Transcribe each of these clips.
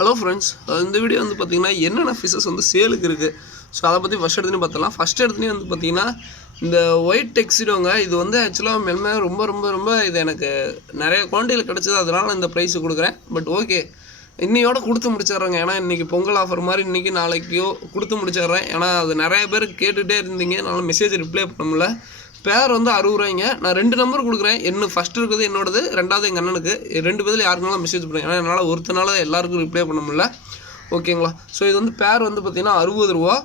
Hello friends, இந்த video வந்து பார்த்திங்கன்னா என்னென்ன ஃபிஷஸ் வந்து சேலுக்கு இருக்குது. ஸோ அதை பற்றி ஃபஸ்ட் எடுத்துன்னு பார்த்தலாம். ஃபஸ்ட் எடுத்துனே வந்து பார்த்திங்கன்னா இந்த ஒயிட் டெக்ஸிடோங்க. இது வந்து ஆக்சுவலாக மெல்மே ரொம்ப ரொம்ப ரொம்ப இது எனக்கு நிறைய குவான்டிட்டியில் கிடச்சிது, அதனால் இந்த ப்ரைஸு கொடுக்குறேன். பட் ஓகே, இன்னையோட கொடுத்து முடிச்சிடுறேங்க. ஏன்னா இன்றைக்கி பொங்கல் ஆஃபர் மாதிரி இன்றைக்கி நாளைக்கோ கொடுத்து முடிச்சிடுறேன். ஏன்னா அது நிறைய பேர் கேட்டுகிட்டே இருந்தீங்க, என்னால் மெசேஜ் ரிப்ளை பண்ண முடியல. பேர் வந்து 60 ரூபாய்ங்க. நான் 2 நம்பர் கொடுக்குறேன். ஃபஸ்ட்டு இருக்குது என்னோடது, ரெண்டாவது எங்கள் அண்ணனுக்கு. 2 பேரில் யாருக்குனாலும் மெசேஜ் பண்ணுறேன். ஏன்னா என்னால் ஒருத்தனால எல்லாருக்கும் ரிப்ளை பண்ண முடியல. ஓகேங்களா? ஸோ இது வந்து பேர் வந்து பார்த்திங்கன்னா 60 ரூபா.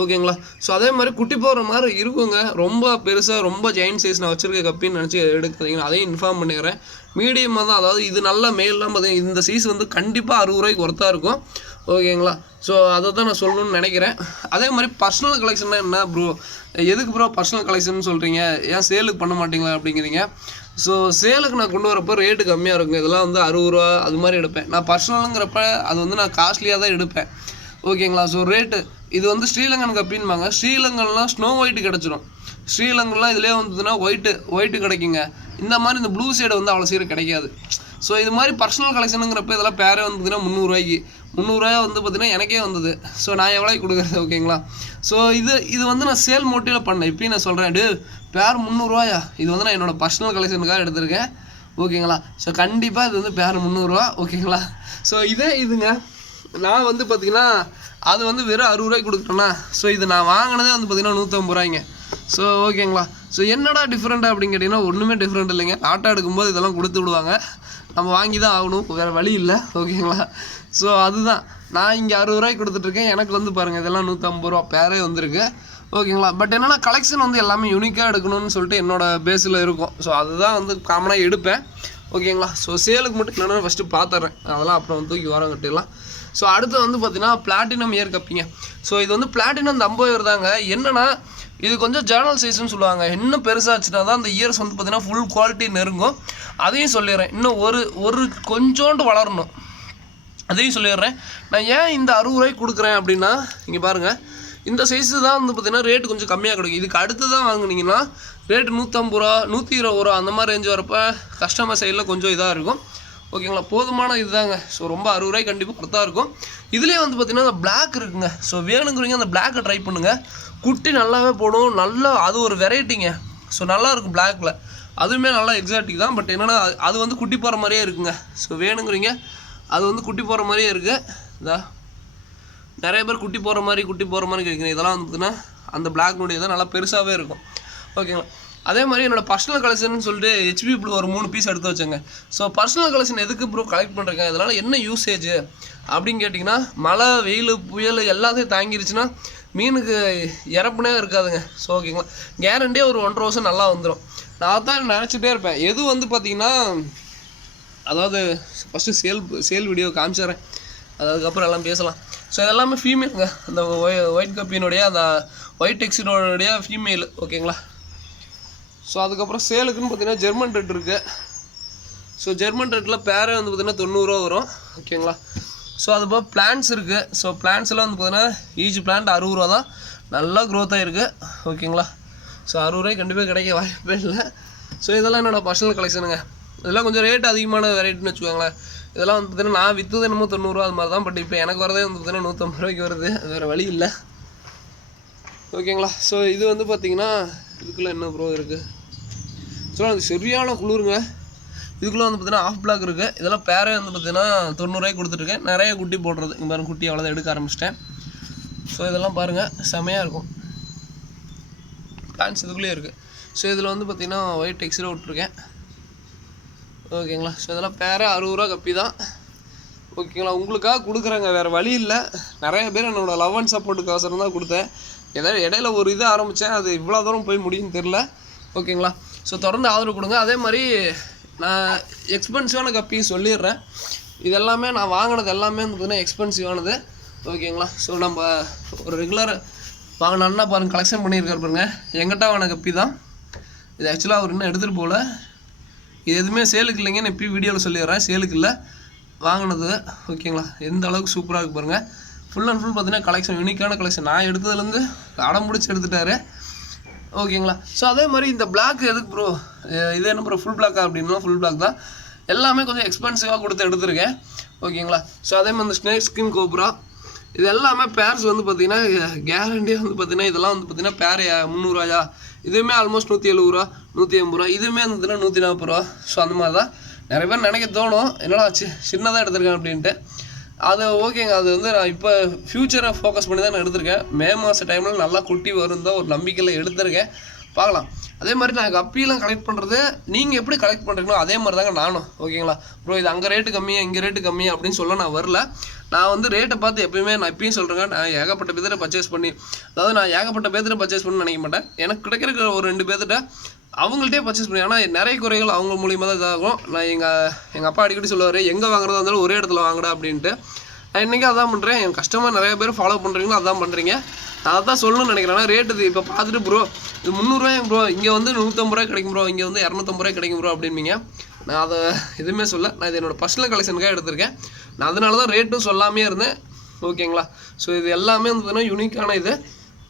ஓகேங்களா? ஸோ அதே மாதிரி குட்டி போடுற மாதிரி இருக்குங்க. ரொம்ப பெருசாக ரொம்ப ஜெயின் சைஸ் நான் வச்சுருக்க கப்பின்னு நினச்சி எடுக்காதீங்க. அதையும் இன்ஃபார்ம் பண்ணிக்கிறேன். மீடியமாக தான், அதாவது இது நல்ல மேல்லாம் பார்த்தீங்கன்னா இந்த சைஸ் வந்து கண்டிப்பாக 60 ரூபாய்க்கு ஒர்த்தாக இருக்கும். ஓகேங்களா? ஸோ அதை தான் நான் சொல்லணும்னு நினைக்கிறேன். அதே மாதிரி பர்சனல் கலெக்ஷன்னா என்ன ப்ரோ, எதுக்கு ப்ரோ பர்சனல் கலெக்ஷன் சொல்கிறீங்க, ஏன் சேலுக்கு பண்ண மாட்டீங்களா அப்படிங்கிறீங்க. ஸோ சேலுக்கு நான் கொண்டு வரப்போ ரேட்டு கம்மியாக இருக்கும். இதெல்லாம் வந்து 60 ரூபா அது மாதிரி எடுப்பேன். நான் பர்சனலுங்கிறப்ப அது வந்து நான் காஸ்ட்லியாக தான் எடுப்பேன். ஓகேங்களா? ஸோ ரேட்டு இது வந்து ஸ்ரீலங்கன் கப்பின்பாங்க. ஸ்ரீலங்கன்லாம் ஸ்னோ ஒயிட்டு கிடச்சிடும். ஸ்ரீலங்கன்லாம் இதிலே வந்ததுன்னா ஒயிட்டு கிடைக்குங்க. இந்த மாதிரி இந்த ப்ளூ ஷேடு வந்து அவ்வளோ சீக்கிரம் கிடைக்காது. ஸோ இது மாதிரி பர்சனல் கலெக்ஷனுங்கிறப்ப இதெல்லாம் பேரே வந்ததுன்னா 300 ரூபாய்க்கு. 300 ரூபாய் வந்து பார்த்திங்கன்னா எனக்கே வந்தது. ஸோ நான் எவ்வளோக்கு கொடுக்குறது. ஓகேங்களா? ஸோ இது வந்து நான் சேல் மோட்டிவில் பண்ணேன். இப்பயும் நான் சொல்கிறேன், பேர் 300 ரூபாயா, இது வந்து நான் என்னோடய பர்சனல் கலெக்ஷனுக்காக எடுத்திருக்கேன். ஓகேங்களா? ஸோ கண்டிப்பாக இது வந்து பேர் 300 ரூபா. ஓகேங்களா? ஸோ இதுங்க நான் வந்து பார்த்திங்கன்னா அது வந்து வெறும் 60 ரூபாய்க்கு கொடுக்குறேன்னா, ஸோ இது நான் வாங்கினதே வந்து பார்த்திங்கன்னா 150 ரூபாய்ங்க. ஸோ ஓகேங்களா? ஸோ என்னடா டிஃப்ரெண்ட்டாக அப்படின்னு கேட்டிங்கன்னா ஒன்றுமே டிஃப்ரெண்ட் இல்லைங்க. ஆட்டோ எடுக்கும்போது இதெல்லாம் கொடுத்து விடுவாங்க, நம்ம வாங்கி தான் ஆகணும், வேறு வழி இல்லை. ஓகேங்களா? ஸோ அதுதான் நான் இங்கே 60 ரூபாய்க்கு கொடுத்துட்ருக்கேன். எனக்கு வந்து பாருங்கள் இதெல்லாம் 150 ரூபா பேரே வந்திருக்கு. ஓகேங்களா? பட் என்னென்னா கலெக்ஷன் வந்து எல்லாமே யூனிக்காக எடுக்கணும்னு சொல்லிட்டு என்னோடய பேஸில் இருக்கும். ஸோ அதுதான் வந்து காமனாக எடுப்பேன். ஓகேங்களா? ஸோ சேலுக்கு மட்டும் என்னென்னா ஃபஸ்ட்டு பார்த்துறேன், அதெல்லாம் அப்புறம் வந்து தூக்கி வர கட்டிடலாம். ஸோ அடுத்து வந்து பார்த்திங்கன்னா பிளாட்டினம் இயர் கப்பிங்க. ஸோ இது வந்து பிளாட்டினம் இந்த 50 இயர் தாங்க. என்னென்னா இது கொஞ்சம் ஜேர்னல் சைஸ்ன்னு சொல்லுவாங்க. இன்னும் பெருசாச்சுன்னா தான் அந்த இயர்ஸ் வந்து பார்த்திங்கன்னா ஃபுல் குவாலிட்டி நெருங்கும். அதையும் சொல்லிடுறேன். இன்னும் ஒரு கொஞ்சோண்டு வளரணும், அதையும் சொல்லிடுறேன். நான் ஏன் இந்த 60 ரூபாய்க்கு கொடுக்குறேன் அப்படின்னா, இங்கே பாருங்கள், இந்த சைஸு தான் வந்து பார்த்திங்கன்னா ரேட்டு கொஞ்சம் கம்மியாக கிடைக்கும். இதுக்கு அடுத்து தான் வாங்கினீங்கன்னா ரேட்டு 150 ரூபா 120 ரூபா அந்த மாதிரி ரேஞ்சு வரப்போ கஸ்டமர் சைடில் கொஞ்சம் இதாக இருக்கும். ஓகேங்களா? போதுமான இதுதாங்க. ஸோ ரொம்ப 60 ரூபாய்க்கு கண்டிப்பாக கொடுத்தா இருக்கும். இதுலேயே வந்து பார்த்திங்கன்னா அந்த பிளாக் இருக்குங்க. ஸோ வேணுங்கிறீங்க அந்த பிளாக்கை ட்ரை பண்ணுங்கள். குட்டி நல்லாவே போடும். நல்லா அது ஒரு வெரைட்டிங்க. ஸோ நல்லாயிருக்கும் பிளாக்கில். அதுவுமே நல்லா எக்ஸாக்டிக் தான். பட் என்னென்னா அது வந்து குட்டி போகிற மாதிரியே இருக்குங்க. ஸோ வேணுங்கிறீங்க அது வந்து குட்டி போகிற மாதிரியே இருக்குது. இதா நிறைய பேர் குட்டி போகிற மாதிரி கேட்குறீங்க. இதெல்லாம் வந்து பார்த்திங்கன்னா அந்த பிளாக்னுடைய தான் நல்லா பெருசாகவே இருக்கும். ஓகேங்களா? அதே மாதிரி என்னோடய பர்சனல் கலெக்ஷன் சொல்லிட்டு ஹெச்பி ப்ளூ ஒரு 3 பீஸ் எடுத்து வச்சேங்க. ஸோ பர்சனல் கலெக்ஷன் எதுக்கு ப்ரோ கலெக்ட் பண்ணுறேங்க, இதனால் என்ன யூசேஜ் அப்படின்னு கேட்டிங்கன்னா, மழை வெயில் புயல் எல்லாத்தையும் தாங்கிருச்சுன்னா மீனுக்கு இறப்புனே இருக்காதுங்க. ஸோ ஓகேங்களா? கேரண்டியே ஒரு 1.5 வருஷம் நல்லா வந்துடும். நான் தான் நினச்சிட்டே இருப்பேன். எது வந்து பார்த்திங்கன்னா, அதாவது ஃபஸ்ட்டு சேல் வீடியோ காமிச்சிட்றேன், அதுக்கப்புறம் எல்லாம் பேசலாம். ஸோ இதெல்லாமே ஃபீமேலுங்க. அந்த ஒயிட் கப்பினுடைய அந்த ஒயிட் டெக்ஸிடோடைய ஃபீமேல். ஓகேங்களா? ஸோ அதுக்கப்புறம் சேலுக்குன்னு பார்த்திங்கன்னா ஜெர்மன் ரெட் இருக்குது. ஸோ ஜெர்மன் ரெட்டில் பேரே வந்து பார்த்திங்கன்னா 90 ரூபா வரும். ஓகேங்களா? ஸோ அது போக பிளான்ஸ் இருக்குது. ஸோ பிளான்ஸ்லாம் வந்து பார்த்திங்கன்னா ஈச் பிளான்ட் 60 ரூபா தான். நல்லா க்ரோத் ஆகிருக்கு. ஓகேங்களா? ஸோ 60 ரூபாய்க்கு கண்டிப்பாக கிடைக்க வாய்ப்பே இல்லை. ஸோ இதெல்லாம் என்னோடய பர்சனல் கலெக்ஷனுங்க. இதெல்லாம் கொஞ்சம் ரேட் அதிகமான வெரைட்டின்னு வச்சுக்கோங்களேன். இதெல்லாம் வந்து பார்த்திங்கன்னா நான் விற்றது என்னமோ 90 ரூபா அது மாதிரி தான். பட் இப்போ எனக்கு வரதே வந்து பார்த்திங்கன்னா 150 ரூபாய்க்கு வருது. வேறு வழி இல்லை. ஓகேங்களா? ஸோ இது வந்து பார்த்திங்கன்னா இதுக்குள்ளே என்ன ப்ரோ இருக்குது. ஸோ அது சரியான குளிருங்க. இதுக்குள்ளே வந்து பார்த்திங்கன்னா ஆஃப் பிளாக் இருக்குது. இதெல்லாம் பேரே வந்து பார்த்திங்கன்னா 90 ரூபாய்க்கு கொடுத்துட்ருக்கேன். நிறைய குட்டி போடுறது. இங்கே பாருங்கள், குட்டி அவ்வளோதான் எடுக்க ஆரம்பிச்சிட்டேன். ஸோ இதெல்லாம் பாருங்கள் செமையாக இருக்கும். பிளான்ஸ் இதுக்குள்ளேயே இருக்குது. ஸோ இதில் வந்து பார்த்திங்கன்னா ஒயிட் டெக்ஸில் விட்ருக்கேன். ஓகேங்களா? ஸோ இதெல்லாம் பேரே 60 ரூபா கப்பி தான். ஓகேங்களா? உங்களுக்காக கொடுக்குறேங்க, வேறு வழி இல்லை. நிறைய பேர் என்னோடய லவ் அண்ட் சப்போர்ட்டுக்கோசரம் தான் கொடுத்தேன். இடையில ஒரு இது ஆரம்பித்தேன், அது இவ்வளோ தூரம் போய் முடியும்னு தெரில. ஓகேங்களா? ஸோ தொடர்ந்து ஆதரவு கொடுங்க. அதே மாதிரி நான் எக்ஸ்பென்சிவான கப்பியும் சொல்லிடுறேன். இது எல்லாமே நான் வாங்கினது எல்லாமே வந்து பார்த்திங்கன்னா எக்ஸ்பென்சிவானது. ஓகேங்களா? ஸோ நம்ம ஒரு ரெகுலர் வாங்கினா பாருங்கள், கலெக்ஷன் பண்ணியிருக்காரு பாருங்க. எங்கிட்ட வாங்கின கப்பி தான் இது. ஆக்சுவலாக அவர் இன்னும் எடுத்துகிட்டு போகல. இது எதுவுமே சேலுக்கு இல்லைங்க. நான் இப்போயும் வீடியோவில் சொல்லிடுறேன், சேலுக்கு இல்லை, வாங்கினது. ஓகேங்களா? எந்த அளவுக்கு சூப்பராக இருக்குது பாருங்கள். ஃபுல் அண்ட் ஃபுல் பார்த்திங்கன்னா கலெக்ஷன் யூனிக்கான கலெக்ஷன். நான் எடுத்ததுலேருந்து அடம் முடிச்சு எடுத்துட்டாரு. ஓகேங்களா? ஸோ அதே மாதிரி இந்த பிளாக் எதுக்கு ப்ரோ, இது என்ன ப்ரோ ஃபுல் பிளாக்கா அப்படின்னா ஃபுல் பிளாக் தான். எல்லாமே கொஞ்சம் எக்ஸ்பென்சிவாக கொடுத்து எடுத்துருக்கேன். ஓகேங்களா. ஸோ அதே மாதிரி இந்த ஸ்னேக் ஸ்கின் கோப்ரா இது எல்லாமே பேர்ஸ் வந்து பார்த்தீங்கன்னா கேரண்டியாக வந்து பார்த்தீங்கன்னா இதெல்லாம் வந்து பார்த்தீங்கன்னா பேர் 300 ரூபாயா, இதுவுமே ஆல்மோஸ்ட் 170 ரூபா 180 ரூபா, இதுவுமே வந்து பார்த்தீங்கன்னா 140 ரூபா. ஸோ அந்த மாதிரி தான் நிறைய பேர் நினைக்க தோணும், என்னடா சின்னதாக எடுத்திருக்கேன் அப்படின்ட்டு. அது ஓகேங்க, அது வந்து நான் இப்போ ஃப்யூச்சரை ஃபோக்கஸ் பண்ணி தான் நான் எடுத்திருக்கேன். மே மாத டைமில் நல்லா குட்டி வரும் தான் ஒரு நம்பிக்கையில் எடுத்திருக்கேன், பார்க்கலாம். அதே மாதிரி நான் கப்பியெல்லாம் கலெக்ட் பண்ணுறது நீங்கள் எப்படி கலெக்ட் பண்ணுறீங்களோ அதே மாதிரி தாங்க நானும். ஓகேங்களா ப்ரோ, இது அங்கே ரேட்டு கம்மியாக இங்கே ரேட்டு கம்மியாக அப்படின்னு சொல்ல நான் வரல. நான் வந்து ரேட்டை பார்த்து எப்பயுமே நான் இப்பயும் சொல்கிறேங்க, நான் ஏகப்பட்ட பேர்த்தை பர்ச்சேஸ் பண்ணி, அதாவது நான் ஏகப்பட்ட பேர்த்தை பர்ச்சேஸ் பண்ணி நினைக்க மாட்டேன். எனக்கு கிடைக்கிற ஒரு 2 பேர்த்திட்ட அவங்கள்ட்டே பர்ச்சேஸ் பண்ணி, ஆனால் நிறைய குறைகள் அவங்க மூலியமாக தான் இதாகும். நான் எங்கள் அப்பா அடிக்கடி சொல்லுவார், எங்கே வாங்குறதா இருந்தாலும் ஒரே இடத்துல வாங்கடா அப்படின்ட்டு. நான் இன்றைக்கி அதான் பண்ணுறேன். என் கஸ்டமர் நிறைய பேர் ஃபாலோ பண்ணுறீங்களோ அதான் பண்ணுறீங்க. நான் அதான் சொல்லணும்னு நினைக்கிறேன். ஆனால் ரேட்டு இப்போ பார்த்துட்டு ப்ரோ இது 300 ரூபாய் ப்ரோ, இங்கே வந்து 150 ரூபாய் கிடைக்கும் ப்ரோ, இங்கே வந்து 250 ரூபாய் கிடைக்கும் ப்ரோ அப்படின்பீங்க. நான் அதை எதுவுமே சொல்ல, நான் இது என்னோடய பர்சனல் கலெக்ஷனுக்காக எடுத்திருக்கேன். நான் அதனால தான் ரேட்டும் சொல்லாமே இருந்தேன். ஓகேங்களா. ஸோ இது எல்லாமே வந்து பார்த்தீங்கன்னா யூனிக்கான இது.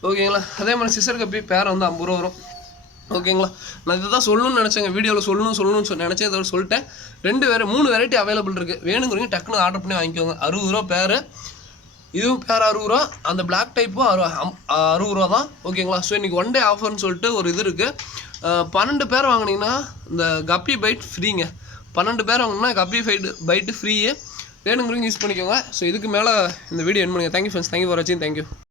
ஓகேங்களா. அதே மாதிரி சிசர் கப்பி பேர் வந்து 50 ரூபா வரும். ஓகேங்களா. நான் இதை தான் சொல்லணும்னு நினச்சேங்க, வீடியோவில் சொல்லணும்னு நினச்சேன். இதோட சொல்லிட்டேன். 3 வெரைட்டி அவைலபிள் இருக்குது. வேணுங்கிறீங்க டக்குன்னு ஆர்டர் பண்ணி வாங்கிக்கோங்க. 60 ரூபா பேர், இதுவும் பேர் 60 ரூபா, அந்த பிளாக் டைப்பும் 60 ரூபா தான். ஓகேங்களா. ஸோ இன்றைக்கி 1 டே ஆஃபர்னு சொல்லிட்டு ஒரு இது இருக்குது. 12 பேர் வாங்கினீங்கன்னா இந்த கப்பி பைட் ஃப்ரீங்க. 12 பேர் வாங்கினா கப்பி பைட்டு ஃப்ரீயே. வேணுங்கிறவங்க யூஸ் பண்ணிக்கோங்க. ஸோ இதுக்கு மேலே இந்த வீடியோ என் பண்ணுங்கள். தேங்க்யூ ஃப்ரெண்ட்ஸ், தேங்க்யூ ஃபார் வாட்சிங், தேங்க்யூ.